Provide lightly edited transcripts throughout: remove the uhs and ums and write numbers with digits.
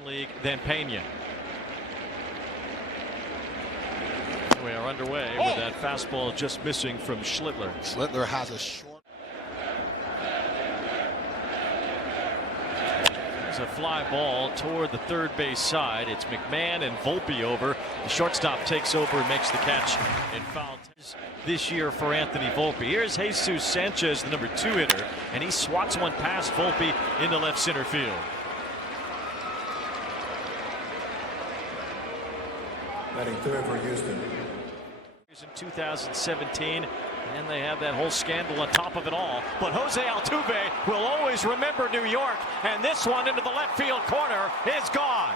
League than Pena. We are underway with that fastball just missing from Schlittler. Schlittler has a short. There's a fly ball toward the third base side. It's McMahon and Volpe over. The shortstop takes over and makes the catch in foul this year for Anthony Volpe. Here's Jesus Sanchez, the number 2 hitter, and he swats one past Volpe into left center field. Batting third for Houston. In 2017, and they have that whole scandal on top of it all. But Jose Altuve will always remember New York, and this one into the left field corner is gone.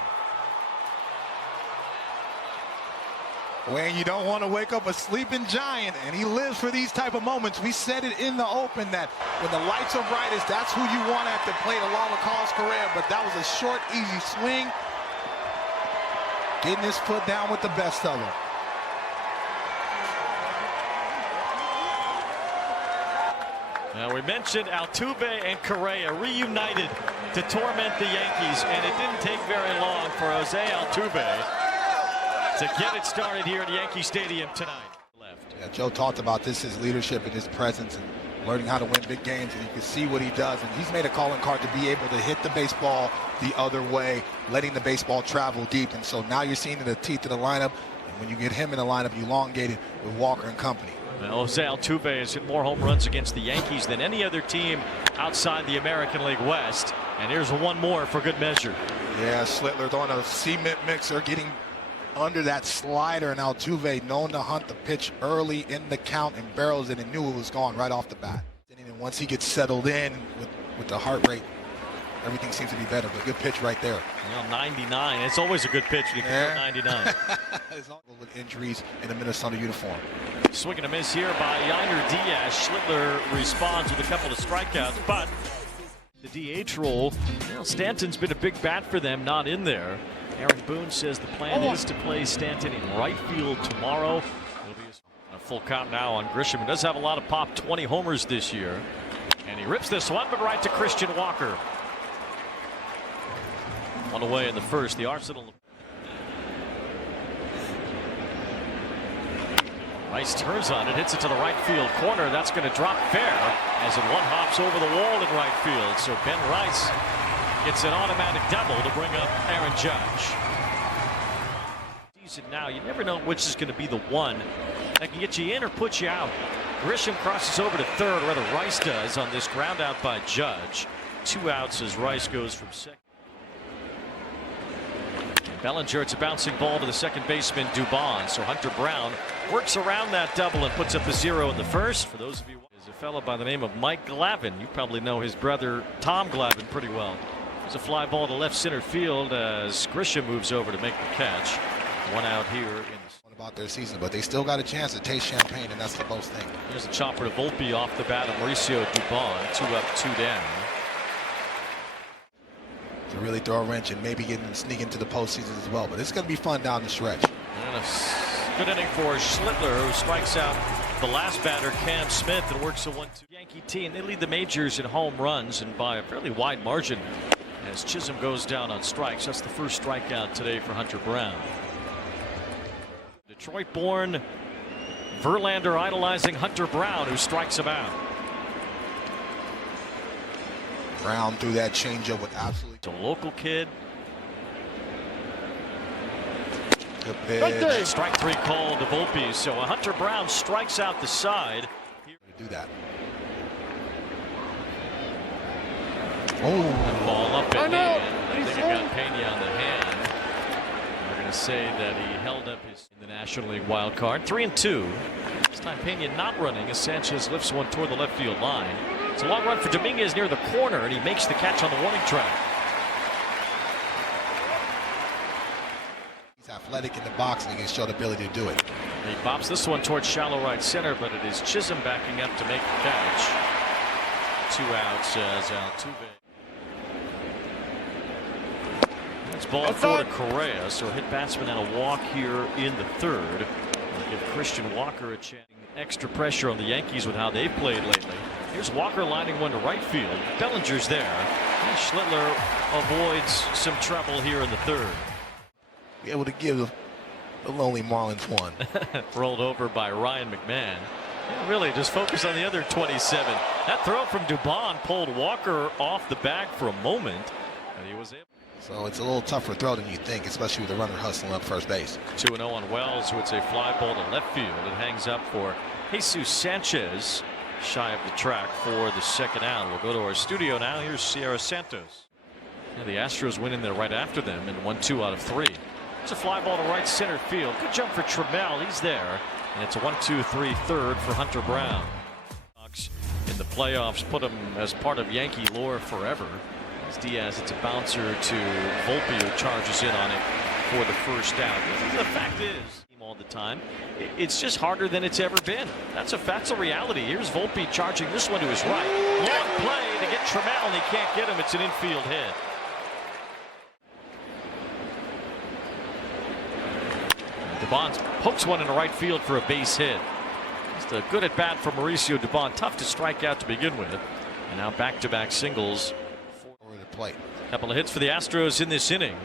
When you don't want to wake up a sleeping giant, and he lives for these type of moments. We said it in the open that when the lights are brightest, that's who you want at the plate along with Carl's career. But that was a short, easy swing. Getting his foot down with the best of them. Now we mentioned Altuve and Correa reunited to torment the Yankees, and it didn't take very long for Jose Altuve to get it started here at Yankee Stadium tonight. Left. Yeah, Joe talked about this, his leadership and his presence and learning how to win big games, and you can see what he does. And he's made a calling card to be able to hit the baseball the other way, letting the baseball travel deep. And so now you're seeing the teeth of the lineup. And when you get him in the lineup, you elongate it with Walker and company. Well, Jose Altuve has hit more home runs against the Yankees than any other team outside the American League West. And here's one more for good measure. Yeah, Schlittler throwing a cement mixer, getting under that slider, and Altuve known to hunt the pitch early in the count and barrels it and knew it was gone right off the bat. And once he gets settled in with the heart rate, everything seems to be better. But good pitch right there. Well, 99. It's always a good pitch when you can go 99. With injuries in a Minnesota uniform. Swing and a miss here by Yainer Diaz. Schlittler responds with a couple of strikeouts, but the DH role, well, Stanton's been a big bat for them, not in there. Aaron Boone says the plan is to play Stanton in right field tomorrow. It'll be a full count now on Grisham. He does have a lot of pop, 20 homers this year. And he rips this one, but right to Christian Walker. One away in the first. The Arsenal. Rice turns on it, hits it to the right field corner. That's going to drop fair as it one hops over the wall in right field. So Ben Rice gets an automatic double to bring up Aaron Judge. Season now, you never know which is going to be the one that can get you in or put you out. Grisham crosses over to third, or rather Rice does, on this ground out by Judge. 2 outs as Rice goes from second. Bellinger, it's a bouncing ball to the second baseman Dubon. So Hunter Brown works around that double and puts up the 0 in the first. For those of you, is a fellow by the name of Mike Glavine. You probably know his brother Tom Glavine pretty well. There's a fly ball to left center field as Grisham moves over to make the catch. 1 out here. About their season, but they still got a chance to taste champagne, and that's the most thing. Here's a chopper to Volpe off the bat of Mauricio Dubon. 2 up, 2 down. To really throw a wrench and maybe sneak into the postseason as well. But it's going to be fun down the stretch. And a good inning for Schlittler, who strikes out the last batter, Cam Smith, and works a 1-2 Yankee team. They lead the majors in home runs and by a fairly wide margin as Chisholm goes down on strikes. That's the first strikeout today for Hunter Brown. Detroit-born Verlander idolizing Hunter Brown, who strikes him out. Brown threw that changeup with absolutely. It's a local kid. Good pitch. Strike 3 called to Volpe. So Hunter Brown strikes out the side. Do that. Oh, ball up in the air. I think it got Pena on the hand. We're going to say that he held up his in the National League wild card. 3-2. This time Pena not running as Sanchez lifts one toward the left field line. It's a long run for Dominguez near the corner, and he makes the catch on the warning track. He's athletic in the box, and he can show the ability to do it. He bops this one towards shallow right center, but it is Chisholm backing up to make the catch. 2 outs as Altuve. It's ball 4 to Correa, so hit batsman and a walk here in the third. Will give Christian Walker a chance. Extra pressure on the Yankees with how they've played lately. Here's Walker lining one to right field. Bellinger's there. Schlittler avoids some trouble here in the third. Be able to give the lonely Marlins one. Rolled over by Ryan McMahon. Yeah, really, just focus on the other 27. That throw from Dubon pulled Walker off the bag for a moment, and he was able. So it's a little tougher throw than you think, especially with the runner hustling up first base. 2-0 on Wells, who hits a fly ball to left field. It hangs up for Jesus Sanchez, shy of the track for the second out. We'll go to our studio now. Here's Sierra Santos. Yeah, the Astros went in there right after them and won 2 out of 3. It's a fly ball to right center field. Good jump for Trammell. He's there. And it's a 1-2-3 third for Hunter Brown. In the playoffs, put him as part of Yankee lore forever. As Diaz, it's a bouncer to Volpe, who charges in on it for the first out. The fact is, all the time, it's just harder than it's ever been. That's a reality. Here's Volpe charging this one to his right. Long play to get Trammell, and he can't get him. It's an infield hit. Dubon pokes one into right field for a base hit. Just a good at bat for Mauricio Dubon. Tough to strike out to begin with. And now back-to-back singles. Over the plate. Couple of hits for the Astros in this inning.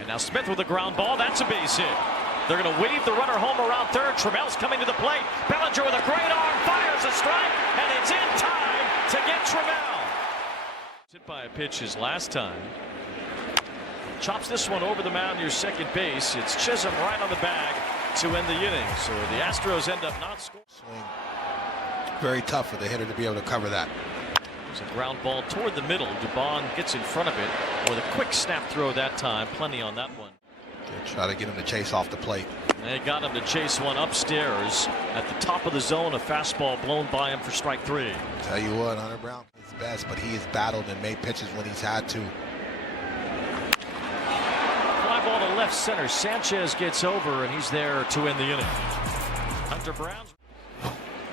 And now Smith with a ground ball. That's a base hit. They're going to wave the runner home around third. Trammell's coming to the plate. Bellinger with a great arm fires a strike, and it's in time to get Trammell. Hit by a pitch his last time. Chops this one over the mound near second base. It's Chisholm right on the bag to end the inning. So the Astros end up not scoring. Swing. Very tough for the hitter to be able to cover that. It's a ground ball toward the middle. Dubon gets in front of it with a quick snap throw that time. Plenty on that one. Try to get him to chase off the plate. They got him to chase one upstairs at the top of the zone. A fastball blown by him for strike 3. Tell you what, Hunter Brown is best, but he has battled and made pitches when he's had to. Fly ball to left center. Sanchez gets over, and he's there to end the inning. Hunter Brown's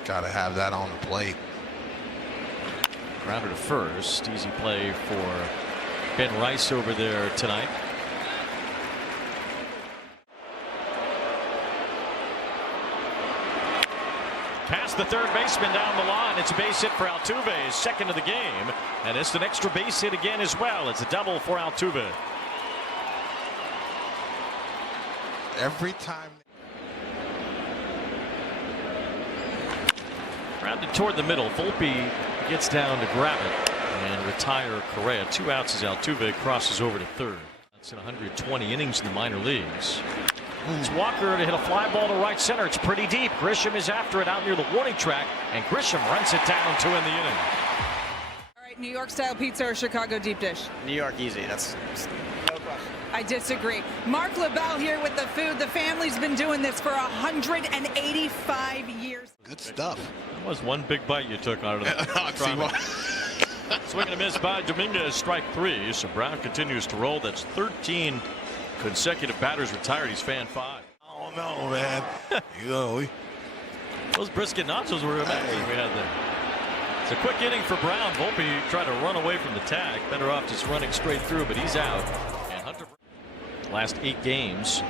Got to have that on the plate. Grounder to first. Easy play for Ben Rice over there tonight. Past the third baseman down the line. It's a base hit for Altuve, his second of the game. And it's an extra base hit again as well. It's a double for Altuve. Every time. Grounded toward the middle. Volpe gets down to grab it and retire Correa. 2 outs as Altuve crosses over to third. That's in 120 innings in the minor leagues. It's Walker to hit a fly ball to right center. It's pretty deep. Grisham is after it out near the warning track, and Grisham runs it down to end the inning. All right, New York style pizza or Chicago deep dish? New York easy. That's no question. I disagree. Mark LaBelle here with the food. The family's been doing this for 185 years. Good stuff. That was one big bite you took out of it. Swing and a miss by Dominguez, strike 3. So Brown continues to roll. That's 13 consecutive batters retired. He's fan 5. Oh no, man. You know, Those brisket nachos were amazing we had there. It's a quick inning for Brown. Volpe tried to run away from the tag. Better off just running straight through, but he's out. And Hunter, last 8 games,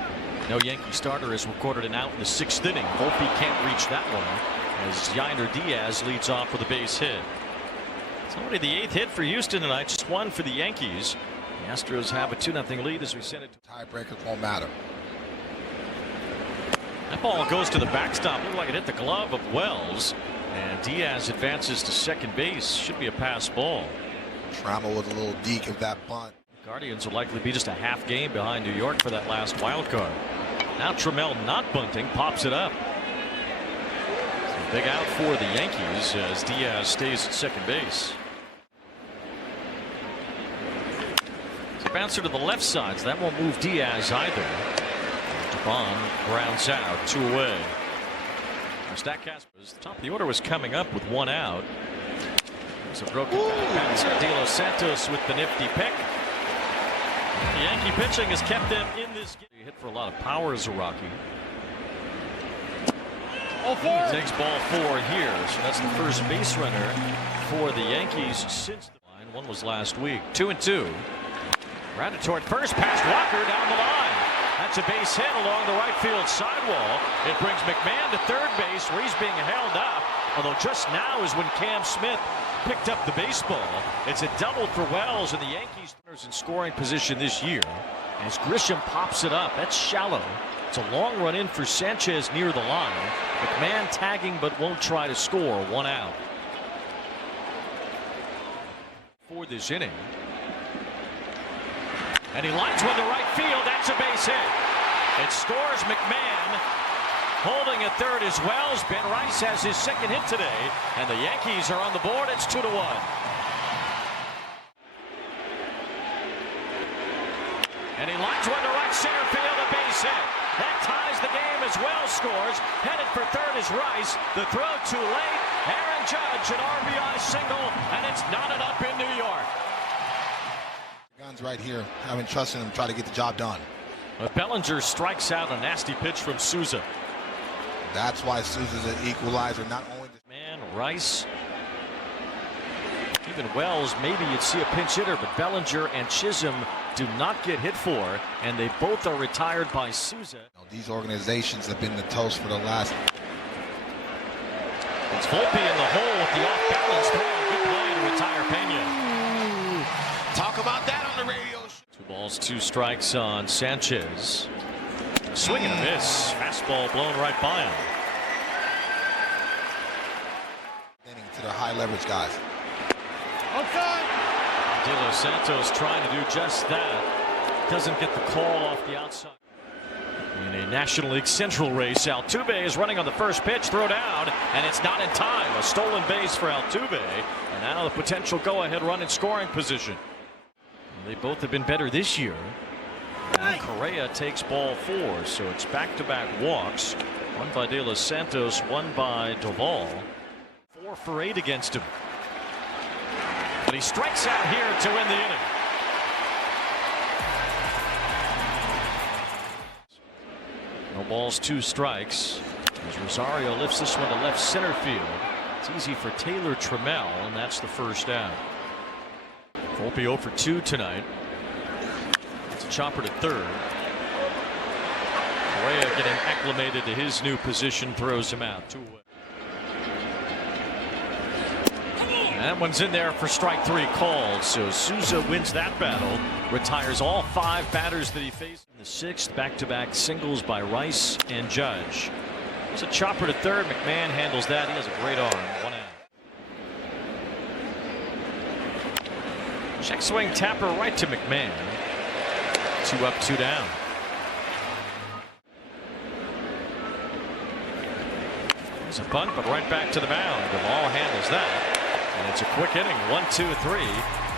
no Yankee starter has recorded an out in the 6th inning. Volpe can't reach that one as Yainer Diaz leads off with a base hit. It's only the 8th hit for Houston tonight, just 1 for the Yankees. The Astros have a 2-0 lead as we send it to tiebreakers won't matter. that ball goes to the backstop. Looked like it hit the glove of Wells, and Diaz advances to second base. Should be a pass ball. Trammell with a little deke of that bunt. Guardians will likely be just a half game behind New York for that last wild card. Now Trammell not bunting, pops it up. So big out for the Yankees as Diaz stays at second base. Bouncer to the left side, so that won't move Diaz either. Dubon grounds out, 2 away. Statcast, the top of the order was coming up with 1 out. There's a broken bouncer. De Los Santos with the nifty pick. The Yankee pitching has kept them in this game. He hit for a lot of power as a Rocky. He takes ball 4 here, so that's the first base runner for the Yankees since the line. One was last week. 2-2. Grounded toward first, past Walker down the line. That's a base hit along the right field sidewall. It brings McMahon to third base where he's being held up. Although just now is when Cam Smith picked up the baseball. It's a double for Wells, and the Yankees in scoring position this year. As Grisham pops it up, that's shallow. It's a long run in for Sanchez near the line. McMahon tagging but won't try to score. 1 out. For this inning. And he lines one to right field. That's a base hit. It scores McMahon. Holding at third is Wells. Ben Rice has his second hit today. And the Yankees are on the board. It's 2-1. And he lines one to right center field. A base hit. That ties the game as Wells scores. Headed for third is Rice. The throw too late. Aaron Judge, an RBI single. And it's knotted up in New York. Guns right here. Having trust in him, try to get the job done. But Bellinger strikes out a nasty pitch from Souza. That's why Souza's an equalizer. Not only Man, Rice, even Wells, maybe you'd see a pinch hitter, but Bellinger and Chisholm do not get hit for, and they both are retired by Souza. these organizations have been the toast for the last. It's Volpe in the hole with the off-balance throw. Good play to retire Pena. Talk about that on the radio. 2 balls, 2 strikes on Sanchez. Swing and a miss. Fastball blown right by him. To the high leverage guys. De Los Santos trying to do just that. Doesn't get the call off the outside. In a National League Central race, Altuve is running on the first pitch, throw down, and it's not in time. A stolen base for Altuve, and now the potential go-ahead run in scoring position. They both have been better this year. And Correa takes ball 4, so it's back-to-back walks. One by De Los Santos, one by Doval. 4 for 8 against him. But he strikes out here to win the inning. No balls, 2 strikes. As Rosario lifts this one to left center field. It's easy for Taylor Trammell, and that's the first out. Volpe 0 for 2 tonight. It's a chopper to third. Correa getting acclimated to his new position, throws him out. 2 away. That one's in there for strike 3 called. So Souza wins that battle. Retires all 5 batters that he faced. In the 6th, back-to-back singles by Rice and Judge. There's a chopper to third. McMahon handles that. He has a great arm. 1 out. Check swing tapper right to McMahon. 2 up, 2 down. There's a bunt, but right back to the mound. The ball handles that. And it's a quick inning. 1, 2, 3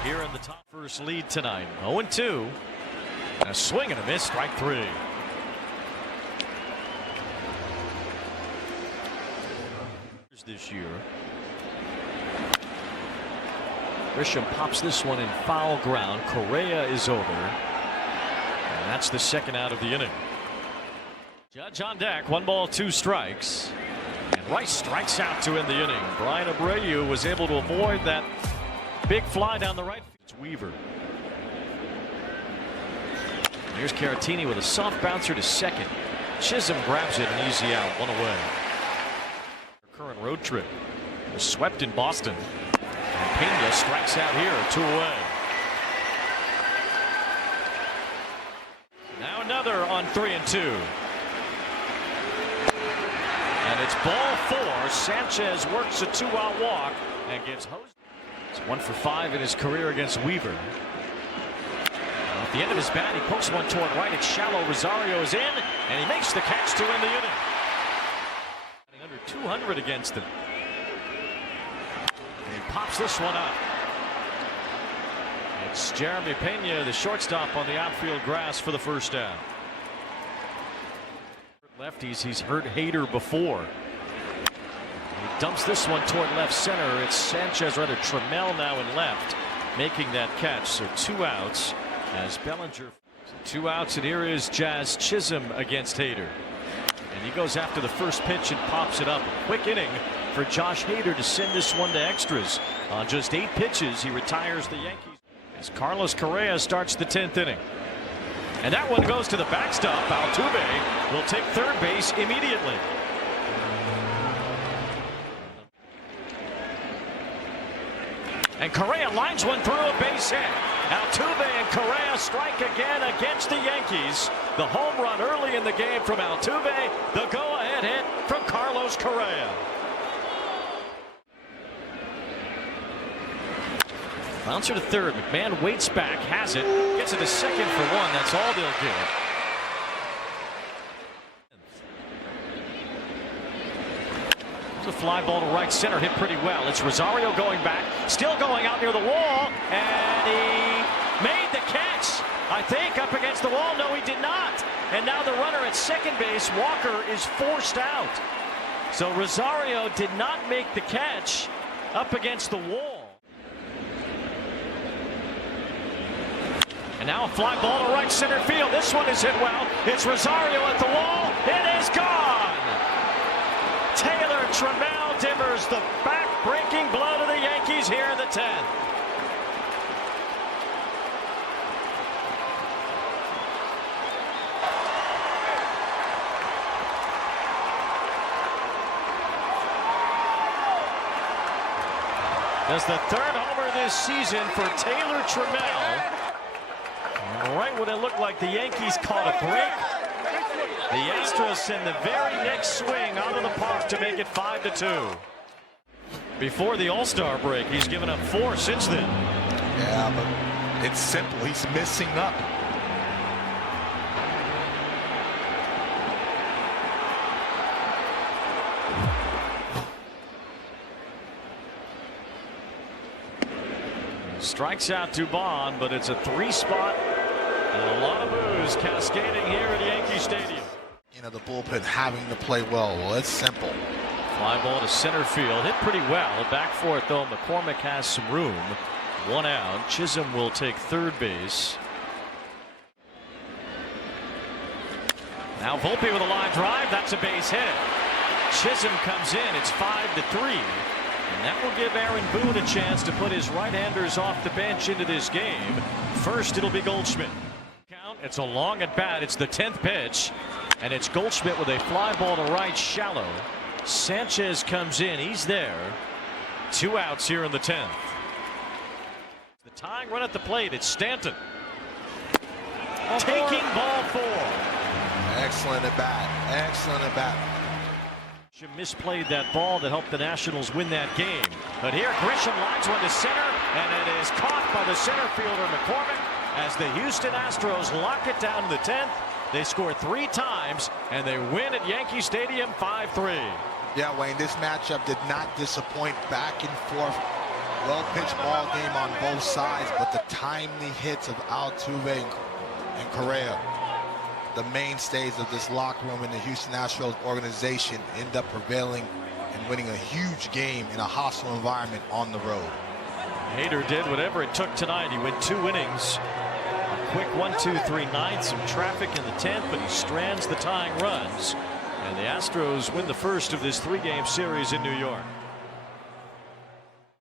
here in the top. First lead tonight. 0-2. And a swing and a miss. Strike 3. This year. Grisham pops this one in foul ground. Correa is over. And that's the second out of the inning. Judge on deck. 1 ball, 2 strikes. And Rice strikes out to end the inning. Brian Abreu was able to avoid that big fly down the right. It's Weaver. Here's Caratini with a soft bouncer to second. Chisholm grabs it, an easy out, 1 away. Current road trip was swept in Boston. And Pena strikes out here, 2 away. Now another on 3-2. And it's ball 4. Sanchez works a 2-out walk and gets hosed. It's 1 for 5 in his career against Weaver. At the end of his bat, he pokes one toward right. It's shallow. Rosario is in, and he makes the catch to win the inning. Under 200 against him. And he pops this one up. It's Jeremy Pena, the shortstop, on the outfield grass for the first out. Lefties, he's hurt Hader before. He dumps this one toward left center. It's Sanchez, rather Trammell now in left, making that catch. So 2 outs as Bellinger. 2 outs, and here is Jazz Chisholm against Hader. And he goes after the first pitch and pops it up. A quick inning for Josh Hader to send this one to extras. On just 8 pitches, he retires the Yankees. As Carlos Correa starts the 10th inning. And that one goes to the backstop. Altuve will take third base immediately. And Correa lines one through a base hit. Altuve and Correa strike again against the Yankees. The home run early in the game from Altuve. The go-ahead hit from Carlos Correa. Bouncer to third. McMahon waits back, has it, gets it to second for one. That's all they'll get. It's a fly ball to right center, hit pretty well. It's Rosario going back, still going out near the wall, and he made the catch. I think up against the wall. No, he did not. And now the runner at second base, Walker, is forced out. So Rosario did not make the catch up against the wall. And now a fly ball to right center field. This one is hit well. It's Rosario at the wall. It is gone. Taylor Trammell delivers the back-breaking blow to the Yankees here in the 10th. That's the third homer this season for Taylor Trammell. And right when it looked like the Yankees caught a break, the Astros send the very next swing out of the park to make it 5-2. Before the All-Star break, he's given up 4 since then. Yeah, but it's simple. He's missing up. Strikes out Dubon, but it's a 3-spot and a lot of boos cascading here at Yankee Stadium. You know, the bullpen having to play well. Well, it's simple. Fly ball to center field, hit pretty well. Back for it though. McCormick has some room. 1 out. Chisholm will take third base. Now Volpe with a line drive. That's a base hit. Chisholm comes in. It's 5-3. And that will give Aaron Boone a chance to put his right-handers off the bench into this game. First, it'll be Goldschmidt. Count. It's a long at bat. It's the 10th pitch. And it's Goldschmidt with a fly ball to right, shallow. Sanchez comes in. He's there. 2 outs here in the 10th. The tying run at the plate. It's Stanton. Taking ball 4. Excellent at bat. Excellent at bat. Misplayed that ball that helped the Nationals win that game. But here Grisham lines one to center, and it is caught by the center fielder McCormick as the Houston Astros lock it down in the 10th. They score 3 times, and they win at Yankee Stadium 5-3. Yeah, Wayne, this matchup did not disappoint. Back and forth, well-pitched ball game on both sides, but the timely hits of Altuve and Correa, the mainstays of this locker room in the Houston Astros organization, end up prevailing and winning a huge game in a hostile environment on the road. Hader did whatever it took tonight. He went 2 innings. A quick 1-2-3 ninth, some traffic in the 10th, but he strands the tying runs. And the Astros win the first of this 3-game series in New York.